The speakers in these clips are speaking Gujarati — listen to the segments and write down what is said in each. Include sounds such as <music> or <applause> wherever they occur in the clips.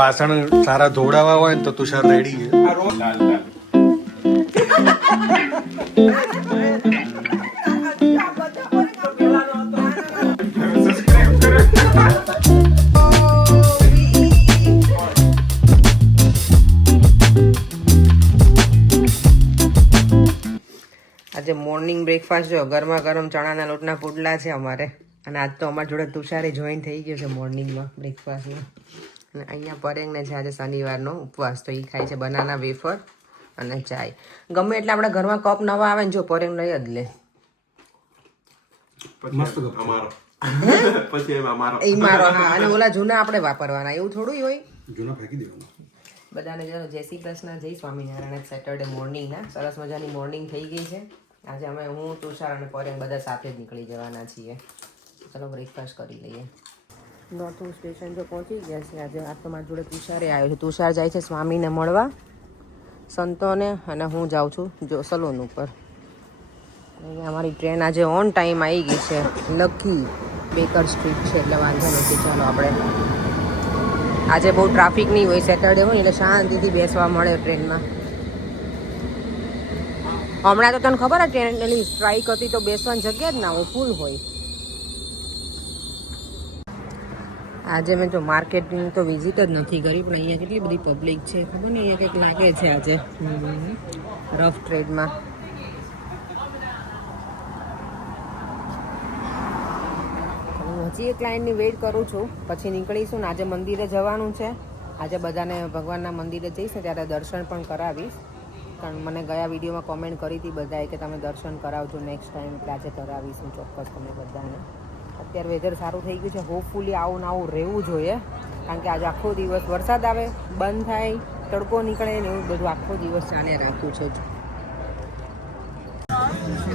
વાસણ સારા ધોવડાવવા હોય ને તો તુષાર રેડી છે. આ રોજ લાલ લાલ. સબસ્ક્રાઇબ કરો આજે મોર્નિંગ બ્રેકફાસ્ટ જો ગરમા ગરમ ચણાના લોટના પુડલા છે અમારે. અને આજ તો અમારી જોડે તુષારે જોઈન થઈ ગયો છે મોર્નિંગમાં બ્રેકફાસ્ટમાં અને અહીંયા પરેંગને છે આજે શનિવારનો ઉપવાસ તો એ ખાય છે બનાના વેફર અને ચાય. ગમે એટલે આપણા ઘરમાં કપ નવા આવે ને જો પરેંગ લઈ જ લે. <laughs> એ મારો હા અને ઓલા જૂના આપણે વાપરવાના એવું થોડું હોય. જૂના ફેંકી દેવાના. બધાને જય જય શ્રી કૃષ્ણ જય સ્વામિનારાયણ સેટરડે મોર્નિંગના સરસ મજાની મોર્નિંગ થઈ ગઈ છે. આજે અમે હું તુષાર અને પરેમ બધા સાથે જ નીકળી જવાના છીએ. ચલો બ્રેકફાસ્ટ કરી લઈએ. નોર્થું સ્ટેશન જો પહોંચી ગયા છે આજે. આ તમારી જોડે તુષારે આવ્યો છે. તુષાર જાય છે સ્વામીને મળવા, સંતોને, અને હું જાઉં છું જો સલોન ઉપર. અહીંયા અમારી ટ્રેન આજે ઓન ટાઈમ આવી ગઈ છે. લકી બેકર સ્ટ્રીટ છે, એટલે વાંધો નથી. ચાલો આપણે. આજે બહુ ટ્રાફિક નહીં હોય, સેટરડે હોય એટલે શાંતિથી બેસવા મળે ટ્રેનમાં. હમણાં તો તને ખબર ટ્રેન એની સ્ટ્રાઇક હતી તો બેસવાની જગ્યા જ ના હોય ફૂલ હોય. આજે મેં જો માર્કેટની તો વિઝિટ જ નથી કરી, પણ અહીંયા કેટલી બધી પબ્લિક છે, ખબર ને અહીંયા કંઈક લાગે છે આજે. રફ ટ્રેડમાં હું હજી એક ક્લાયન્ટની વેઇટ કરું છું, પછી નીકળીશું ને આજે મંદિરે જવાનું છે. આજે બધાને ભગવાનના મંદિરે જઈશ ને ત્યારે દર્શન પણ કરાવીશ. કારણ મને ગયા વિડીયોમાં કોમેન્ટ કરી હતી બધાએ કે તમે દર્શન કરાવજો નેક્સ્ટ ટાઈમ એટલે આજે કરાવીશું ચોક્કસ તમે બધાને. અત્યારે વેધર સારું થઈ ગયું છે. હોપફુલી આવું ને આવું રહેવું જોઈએ. કારણ કે આજે આખો દિવસ વરસાદ આવે, બંધ થાય, તડકો નીકળે ને એવું બધું આખો દિવસ ચાલે રાખ્યું છે.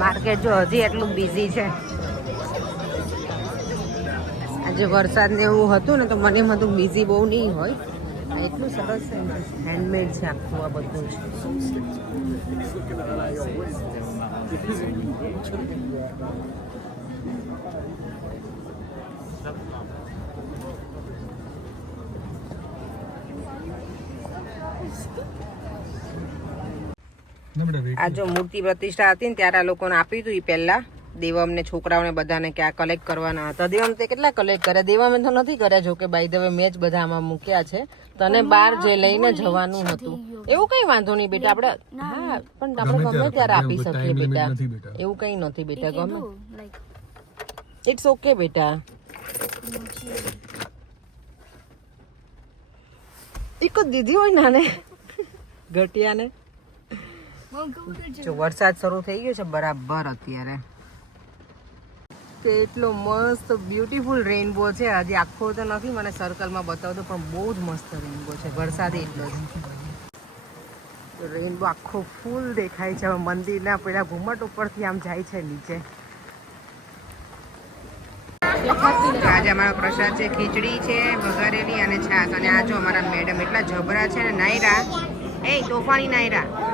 માર્કેટ જો હજી એટલું બિઝી છે. આજે વરસાદ ને એવું હતું ને તો મને એમ હતું બિઝી બહુ નહીં હોય. એટલું સરસ છે. હેન્ડમેડ છે આખું આ બધું જ. આ જો મૂર્તિ પ્રતિષ્ઠા હતી ને ત્યારે આ લોકોને આપ્યું હતું એ પહેલા. દેવમ ને છોકરાઓને બધાને કે આ કલેક્ટ કરવાના હતા. દેવમ તે કેટલા કલેક્ટ કર્યા? દેવમે તો નથી કર્યા જો કે બાય ધ મેચ બધા આમાં મૂક્યા છે. તને બહાર જે લઈને જવાનું હતું. એવું કઈ વાંધો નહીં બેટા આપણે હા પણ આપણે ગમે ત્યારે આપી શકીએ બેટા. એવું કઈ નથી બેટા ગમે ઇટ્સ ઓકે બેટા. એક જ દીધી હોય નાને? <laughs> ઘટિયાને? જો વરસાદ શરૂ થઈ ગયો છે, બરાબર અત્યારે. કેટલો મસ્ત બ્યુટીફુલ રેઇનબો છે. હજી આખો તો નથી, મને સર્કલમાં બતાવતો પણ બહુ જ મસ્ત રેઇનબો છે. વરસાદે એટલો જ. રેઇનબો આખો ફૂલ દેખાય છે. મંદિરના પેલા ઘુમટ ઉપરથી આમ જાય છે, નીચે. આજે અમારો પ્રસાદ છે, ખીચડી છે, વઘારેલી અને છાશ. અને આ જો અમારા મેડમ એટલા જબરા છે ને, નાયરા. એ તોફાની નાયરા.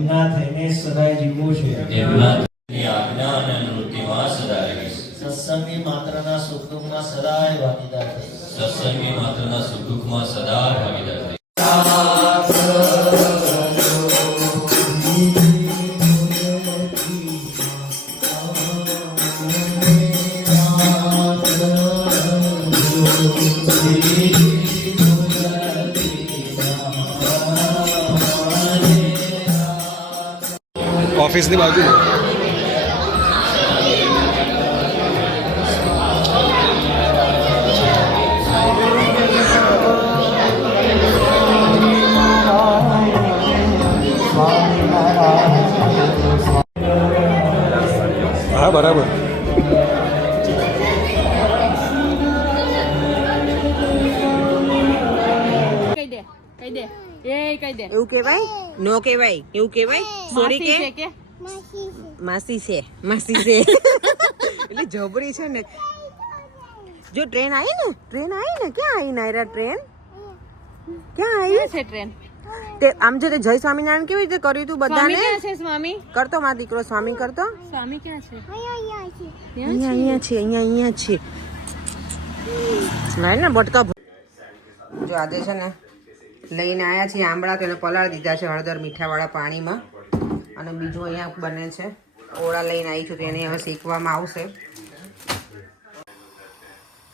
એમના થઈને સદાય જીવવું છે. એમના ની આજ્ઞા અને મૃત્યુમાં સદા રહીશ સત્સંગી માત્રના સુખ દુઃખમાં સદાય ભાગીદાર થઈશ સત્સંગી માત્રના સુખ દુઃખમાં સદા ભાગીદાર ઓફિસની બાજુ. હા બરાબર. કહી દે કહી દે. એ કહી દે. એવું કહેવાય? નો કહેવાય? એવું કહેવાય? સોરી કે? માસી છે માસી છે એટલે જબરી છે ને. જો ટ્રેન આવી ને? ટ્રેન આવી ને? ક્યાં આવી નાયરા ટ્રેન? ક્યાં આવી છે ટ્રેન? તે આમ જો તે જય સ્વામિનારાયણ કેવી રીતે કર્યું તું સ્વામી બધાને? ક્યાં છે સ્વામી. કરતો માં દીકરો સ્વામી કરતો? સ્વામી ક્યાં છે? અહીંયા અહીંયા છે અહીંયા અહીંયા છે. લાય ને બટકા જો આજે છે ને લઈને આવ્યા છીએ આંબળા તેને પલાળી દીધા છે હળદર મીઠાવાળા પાણીમાં. અને બીજું અહીંયા બને છે ઓળા લઈને આવી છું તેને હવે શેકવામાં આવશે.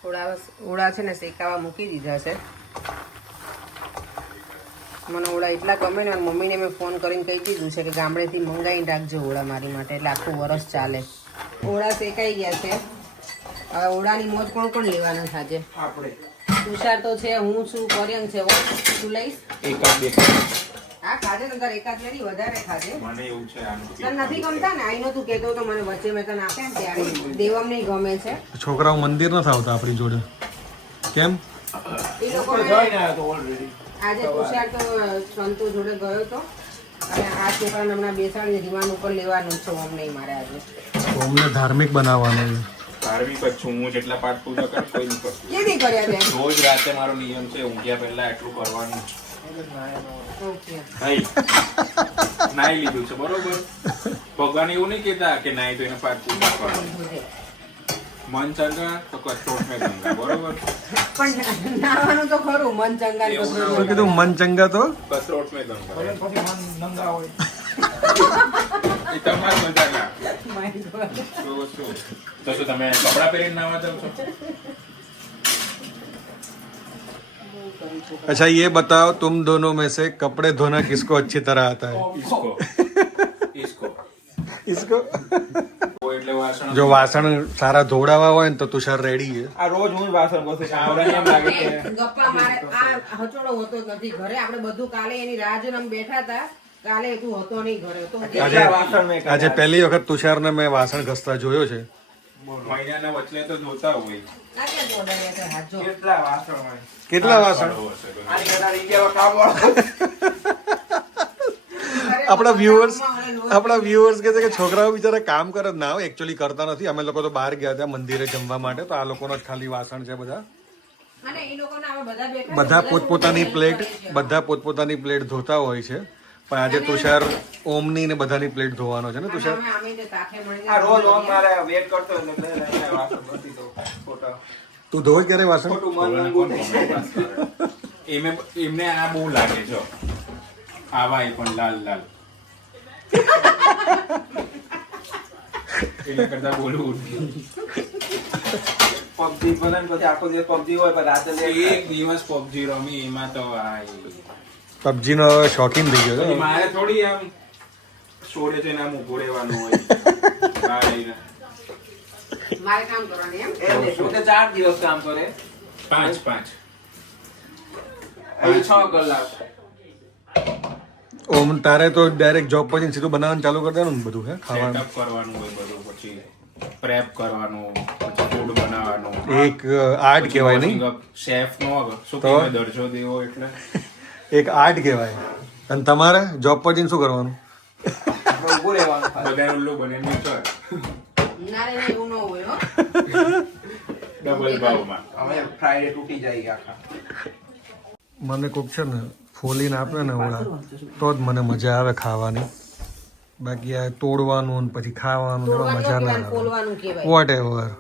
ઓળા ઓળા છે ને શેકાવા મૂકી દીધા છે. મને ઓળા એટલા ગમે ને મમ્મીને મેં ફોન કરીને કહી દીધું છે કે ગામડેથી મંગાવીને રાખજો ઓળા મારી માટે એટલે આખું વરસ ચાલે. ઓળા શેકાઈ ગયા છે. હવે ઓળાની મોજ કોણ કોણ લેવાના સાજે આપણે. તુષાર તો છે હું છું કોરિયન છે. તું લઈશ? એકાદ બે. હા ખાજે ને એકાદ નહીં, વધારે ખાજે મને એવું છે તને નથી ગમતા ને? આઈનો તું કહેતો તો મને વચ્ચે મેં તને આપ્યા ને ત્યારે. દેવમ નહીં ગમે છે. છોકરાઓ મંદિર નથી આવતા આપણી જોડે. કેમ? એ લોકો આજે તુષાર તો સંતો જોડે ગયો તો. અને આ છોકરાને હમણાં બેસાડીને દિવાન ઉપર લેવાનું છે ઓમ નહીં મારે આજે. તો અમને ધાર્મિક બનાવવાનું છે. ધાર્મિક જ છું હું જેટલા પાઠ પૂજા કરું કોઈ નહીં કરું. કે નહીં કર્યા તે? રોજ રાતે મારો નિયમ છે ઊંઘ્યા પહેલા એટલું કરવાનું. નાઈ. લીધું છે બરોબર? ભગવાન એવું નહીં કેતા કે નાઈ તો એને પાછું મન ચંગા તો કચોટ મેં ગંગા બરોબર? પણ નાવાનું તો ખરું મન ચંગા એવું બધું ના તો કીધું મન ચંગા તો? કચરોટ મેં ગંગા એ તમારી તો શું? તો શું તમે કપડાં પહેરીને નાવા જાવ છો? अच्छा ये बताओ तुम दोनों में से कपड़े धोना किसको अच्छी तरह आता है ઈસકો ઈસકો इसको ઓ એટલે વાસણ જો વાસણ સારા ધોવડાવવા હોય ને તો તુષાર રેડી છે આ રોજ હું જ વાસણ ઘસું છું. આવડાને એમ લાગે કે ગપ્પા મારે આ હચોડો હોતો જ નથી ઘરે આપણે બધું કાલે એની રાહ જોઈને અમે બેઠા હતા કાલે તું હતો નહીં ઘરે તો આજે કેટલા વાસણ મેં કર્યા. આજે પહેલી વખત તુષારને મેં વાસણ ઘસતા જોયો છે મહિનાના વચલે તો ધોતા હોય. કેટલા વાસણ હોય? કેટલા વાસણ. <laughs> આપણા વ્યુઅર્સ આપણા વ્યુઅર્સ કહે છે કે છોકરાઓ બિચારા કામ કરે ના હોય એકચ્યુઅલી કરતા નથી. અમે લોકો તો બહાર ગયા હતા મંદિરે જમવા માટે તો આ લોકોનો જ ખાલી વાસણ છે બધા. અને એ લોકોને આવા બધા બેઠા બધા પોતપોતાની પ્લેટ બધા પોતપોતાની પ્લેટ ધોતા હોય છે. પણ આજે તુષાર ઓમની ને બધાની પ્લેટ ધોવાનો છે ને તુષાર? આ રોજ ઓમ મારે વેટ કરતો એટલે. તું ધોય ક્યારે વાસણ? એમે એમને આ બહુ લાગે છે. આવા એ પણ લાલ લાલ. એના કરતા બોલવું પબજી ભલે પછી આખો દિવસ પબજી હોય પણ રાતે એક દિવસ પબજી રમી એમાં તો આ પબજી નો હવે શોખીન થઈ ગયો મારે થોડી આમ છોડે છે આમ ઊભો રહેવાનું હોય. મારે કામ કરવાનું એમ? એમ ચાર દિવસ કામ કરે? પાંચ પાંચ. છ કલાક. ઓમ તારે તો ડાયરેક્ટ જોબ પછી સીધું બનાવવાનું ચાલુ કરી દેવાનું ને બધું હે? ખાવાનું. સેટઅપ કરવાનું હોય બધું પછી પ્રેપ કરવાનું પછી ફૂડ બનાવવાનું. એક આર્ટ કહેવાય નહીં? શેફ નો શું તો? કહેવાય દરજ્જો દેવો એટલે. એક આર્ટ કહેવાય. અને તમારે જોબ પર જઈને શું કરવાનું? મને કોક છે ને ફોલીને આપે ને ઓળા તો જ મને મજા આવે ખાવાની. બાકી આ તોડવાનું ને પછી ખાવાનું એમાં મજા ના આવે. વોટ એવર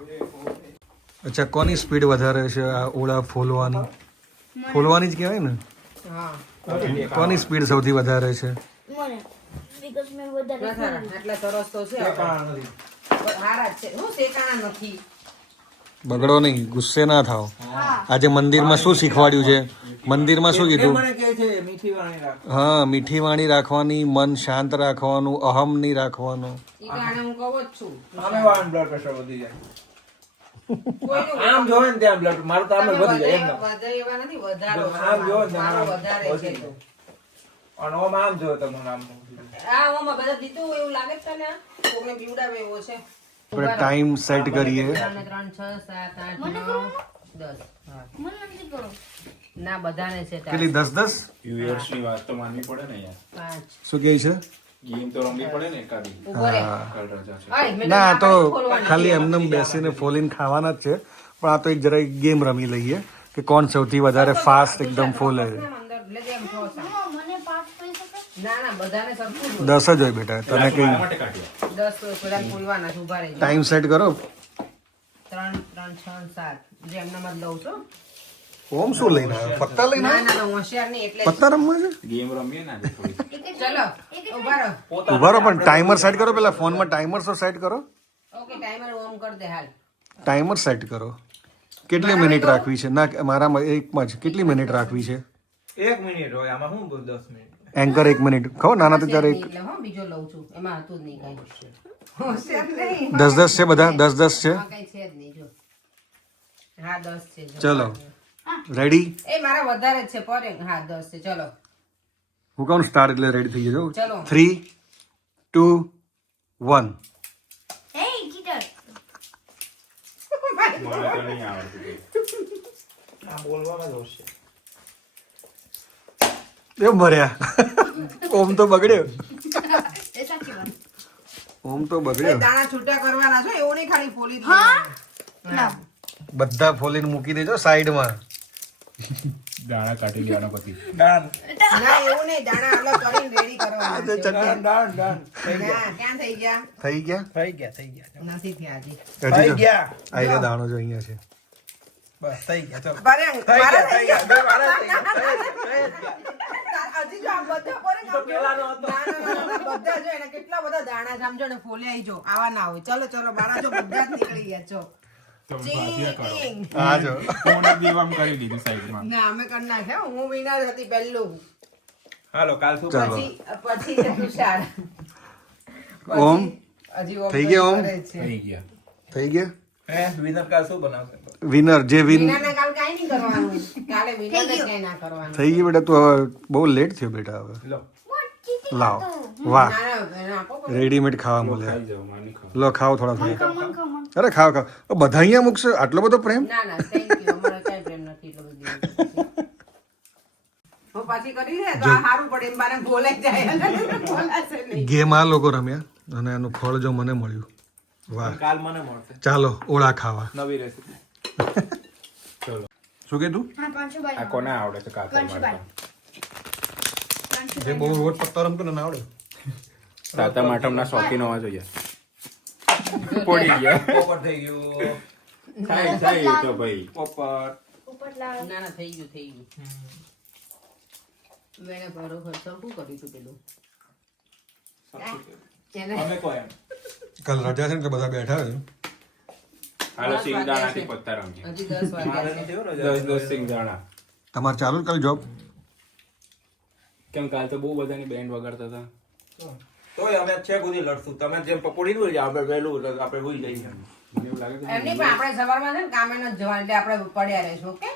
અચ્છા કોની સ્પીડ વધારે છે આ ઓળા ફોલવાની? ફોલવાની જ કહેવાય ને? કોની સ્પીડ સૌથી વધારે છે? વધારે. આટલા સરસ તો છે કાણા નથી. હારા જ છે. હું શેકાણા નથી. બગડો નહીં ગુસ્સે ના થાવ. આજે મંદિરમાં શું શીખવાડ્યું છે? મંદિરમાં શું કીધું? મને કહે છે મીઠી વાણી રાખ. હા મીઠી વાણી રાખવાની મન શાંત રાખવાનું અહમ નહીં રાખવાનું. આમ જોવે ને ત્યાં બ્લડ મારું તો આમ વધી જાય એમ વધારે- વધારે એવા નથી વધારો આમ જોવો ને વધારે છે. અને ઓમ આમ જોવે તો મને આમ આ ઓમાં બધા દીધું એવું લાગે છે તને? કોકને બીવડાવે એવો છે. આપણે ટાઈમ સેટ કરીએ. ત્રણ ને ત્રણ છ સાત આઠ નવ દસ. હા. ના બધાને છે કેટલી? દસ દસ? વ્યુઅર્સની વાત તો માનવી પડે ને યાર. પાંચ. શું કહે છે? ને તો ખાલી. એમને બેસીને ફોલીને ખાવાના જ છે. પણ આ તો એક જરા ગેમ રમી લઈએ કે કોણ સૌથી વધારે ફાસ્ટ એકદમ ફોલે. દસ જ હોય બેટા તને કઈ ટાઈમ સેટ કરો. ત્રણ ત્રણ છ સાત જે એમના મત લઉં છું. ઓમ શું લઈને આવ્યો? પત્તા લઈને આવ્યો? ના ના હોશિયાર નહીં એટલે પત્તા રમવા છે? ગેમ રમીએ ને <laughs> ચલો ઊભા રહો. ઊભા રહો પણ ટાઈમર સેટ કરો પેલા ફોનમાં ટાઈમર તો સેટ કરો. ઓકે ટાઈમર ઓમ કર દે હાલ. ટાઈમર સેટ કરો. કેટલી મિનિટ રાખવી છે? ના મારામાં એકમાં જ. કેટલી મિનિટ રાખવી છે? એક મિનિટ હોય આમાં શું બોલ દસ મિનિટ? એન્કર એક મિનિટ. ખબર નાના તો ત્યારે એક બીજો લઉં છું. એમાં હતું જ નહીં કઈ. દસ દસ છે બધા? દસ દસ છે? હા કઈ છે જ નહીં જો. હા દસ છે ચલો. રેડી એ મારા વધારે છે પર. હા 10 છે. ચલો. હું કહું સ્ટાર એટલે રેડી થઈ જજો. ચલો. થ્રી ટુ વન મને તો નહીં આવડતું આ બોલવામાં જ હોશે એ મર્યા. ઓમ તો બગડ્યો. ઓમ તો એ બગડ્યો. દાણા છૂટા કરવાના છો એવું નહીં ખાલી ફોલી હા? ના. બધા ફોલીને મૂકી દેજો સાઈડમાં. દાણા કાઢી લેવાના પછી. ડાન ના એવું નહીં દાણા અલગ કરીને રેડી કરવાના છે. ડાન ડાન ડાન થઈ ગયા. ક્યાં થઈ ગયા? થઈ ગયા? થઈ ગયા થઈ ગયા. નથી થયા હજી. હજી થઈ ગયા. આ રહ્યો દાણો જો અહીંયા છે. બસ થઈ ગયા ચાલો. પરેંગ, મારા થઈ ગયા. બે મારા થઈ ગયા <laughs> હજી જો આ બધા જો. બધા એના કેટલા બધા દાણા સમજો ને જો આવી જો. આવા ના હોય. ચલો ચલો બાળા જો બધા જ નીકળી ગયા છો તમે ભાગ્યા કરો. Cheating. હા જો. ફોન જ દેવામ કરી દીધું સાઈડમાં. ના અમે કરી નાખ્યા હો. હું વિનર હતી પહેલું. હાલો કાલ શું ચાલો. પછી પછી છે તુષાર. ઓમ? પછી હજી ઓમ થઈ ગયા ઓમ? કરે છે. થઈ ગયા. થઈ ગયા? હે વિનર કાલ શું બનાવશે? વિનર જે વિન વિનરને કાલ કાંઈ નહીં કરવાનું. કાલે વિનરને ક્યાંય ના કરવાનું. થઈ ગયું બેટા તું હવે બહુ લેટ થયો બેટા હવે. લો. લાવ. વાહ. ના, ના, એને આપો પણ. રેડીમેડ ખાવા મળે ખાઈ જાઓ માની ખાઓ લો ખાઓ થોડા થોડા. અરે ખાવા ખાઓ બધા અહીંયા મૂકશે? આટલો બધો પ્રેમ? ના ના થેન્ક યુ અમારે કાંઈ પ્રેમ નથી એટલો બધો હું પાછી કરી દે તો આ સારું પડે એમ બાને બોલાઈ જાય. બોલાશે નહીં. ગેમ આ લોકો રમ્યા અને એનું ફળ જો મને મળ્યું. વાહ. કાલ મને મળશે. ચાલો ઓળા ખાવા. નવી રેસીપી શું કીધું? આ કોને આવડે છે કાતર મારતા જે બહુ રોજ પત્તો રમતો ને આવડે. સાતમ આઠમના શોખીન હોવા જોઈએ. પડી ગયા. પોપટ થઈ ગયું. થાય થાય. તો ભાઈ. પોપટ. ના ના થઈ ગયું થઈ ગયું. મેને ભરો ખર્ચો શું કર્યું હતું પેલું. અમે કોઈ કાલ રજા છે ને તો બધા બેઠા છે. હાલો પત્તા રમીએ. હજી દસ મારે વાગ્યા છે. નથી હો રજા. દસ દસ સિંગદાણા. તમારે ચાલુ ને કાલ જોબ કેમ કાલ તો બહુ બધાની બેન્ડ વગાડતા હતા. તોય અમે છેક સુધી લડશું. તમે જેમ પકોડી નું આપણે વહેલું આપણે હોઈ જઈએ. મને એવું લાગે એમની પણ આપણે સવારમાં છે ને કામે ન જવાનું એટલે આપણે પડ્યા રહીશું ઓકે?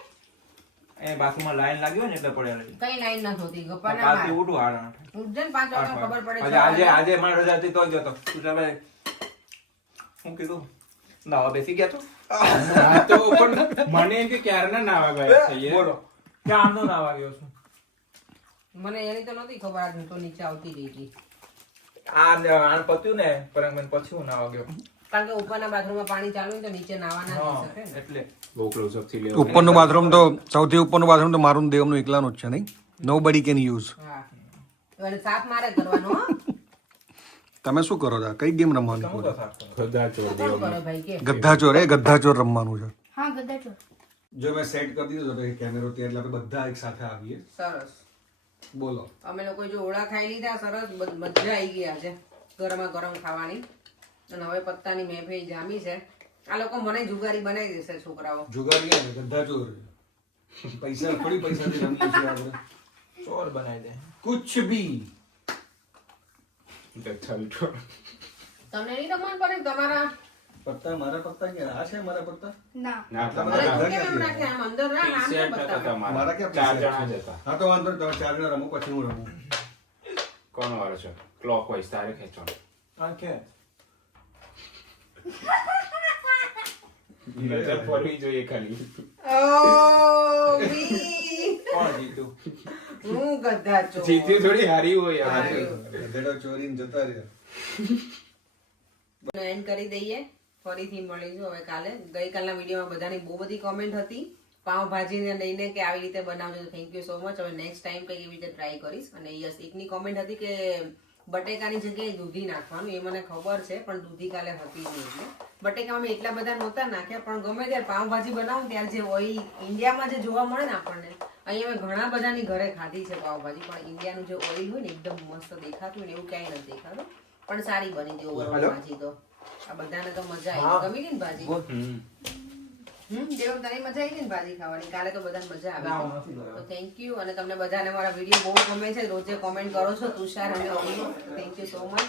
એ બાથરૂમમાં લાઈન લાગી હોય ને એટલે પડ્યા રહી કઈ લાઈન ન હોતી ગપ્પા કાલથી ઉઠું હાડા ઉઠજે પાંચ વાગે ખબર પડે આજે આજે આજે રજા હતી તો જ તુષારભાઈ શું કીધું? નાવા બેસી ગયા છો તો પણ મને એમ કે ક્યારના નાવા ગયા છે યાર. બોલો. ક્યાં આમનો નાવા ગયો છું? મને એની તો નથી ખબર આજ હું તો નીચે આવતી રહી હતી. આ આણ પત્યું ને પરાગમન પછી હું નાવા ગયો. કારણ કે ઉપરના બાથરૂમમાં પાણી ચાલુ ને તો નીચે નાવા જઈ શકે એટલે. બહુ ક્લોઝઅપથી લેવું ઉપરનું બાથરૂમ તો સૌથી ઉપરનું બાથરૂમ તો મારું ને એકલાનું જ છે નહીં. નો બડી કેન યુઝ હા. તો સાફ મારે કરવાનો તમે શું કરો છો? કઈ ગેમ રમવાની તો સાફ ચોર એ ગધા ચોર રમવાનું છે. હા છો જો મેં સેટ કરી દીધો તો કેમેરો ત્યાં એટલે આપણે બધા એક સાથે આવીએ. સરસ. બોલો. અમે લોકો જો ઓળા ખાઈ લીધા સરસ મજા આવી ગઈ આજે. ગરમા ગરમ ખાવાની. અને હવે પત્તાની મેફે જામી છે. આ લોકો મને જુગારી બનાવી દેશે છોકરાઓ. જુગારી આવે ગધા ચોર. પૈસા થોડી પૈસા રમીએ છીએ આપણે. ચોર બનાવી દે. કુછ ભી. ગચ્છા ચોર. તમને નહીં રમવાનું પડે તમારા પત્તા મારા પત્તા કે આ છે મારા પત્તા? ના. ના તમારા તું કેમ એમ રાખે આમ અંદર રાખ, આમ ના? તમારા. મારા કે ચાર જણા જતા હા તો વાંધો તમે ચાર જણા રમો પછી હું રમું. કોણ વાળો છે? ક્લોક વાઇઝ તારે ખેંચો આ કે નજર પડવી જોઈએ ખાલી. ઓ, વી. કોણ જીતું? હું ગધા છું થોડી હારી હોય યાર. ગધેડો ચોરીને જતા રહ્યા. એન્ડ કરી દઈએ. ફરીથી મળીશું હવે કાલે. ગઈકાલના વિડીયોમાં બધાની બહુ બધી કોમેન્ટ હતી. પાવભાજીને લઈને કે આવી રીતે બનાવજો થેન્ક યુ સો મચ હવે નેક્સ્ટ ટાઈમ કંઈક એવી રીતે ટ્રાય કરીશ. અને યસ એકની કોમેન્ટ હતી કે બટેકાની જગ્યાએ દૂધી નાખવાનું એ મને ખબર છે પણ દૂધી કાલે હતી નહીં એટલે. બટેકામાં મેં એટલા બધા નહોતા નાખ્યા પણ ગમે ત્યારે પાવભાજી બનાવું ત્યારે જે ઓઇલ ઇન્ડિયામાં જે જોવા મળે ને આપણને અહીંયા મેં ઘણા બધાની ઘરે ખાધી છે પાવભાજી પણ ઇન્ડિયાનું જે ઓઇલ હોય ને એકદમ મસ્ત દેખાતું ને એવું ક્યાંય નથી દેખાતું. પણ સારી બની હતી ઓવરઓલ ભાજી તો. આ બધાને તો મજા આવી. ગમી ગઈ ને ભાજી? હમ. દેવ તને મજા આવી ગઈ ને ભાજી ખાવાની. કાલે તો બધાને મજા આવી તો થેન્ક યુ અને તમને બધાને મારા વીડિયો બહુ ગમે છે. રોજે કોમેન્ટ કરો છો તુષાર અને અમીનો થેન્ક યુ સો મચ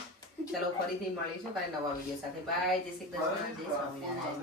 ચલો ફરીથી મળીશું કાલે નવા વીડિયો સાથે. બાય જય શ્રી કૃષ્ણ. જય સ્વામિનારાયણ.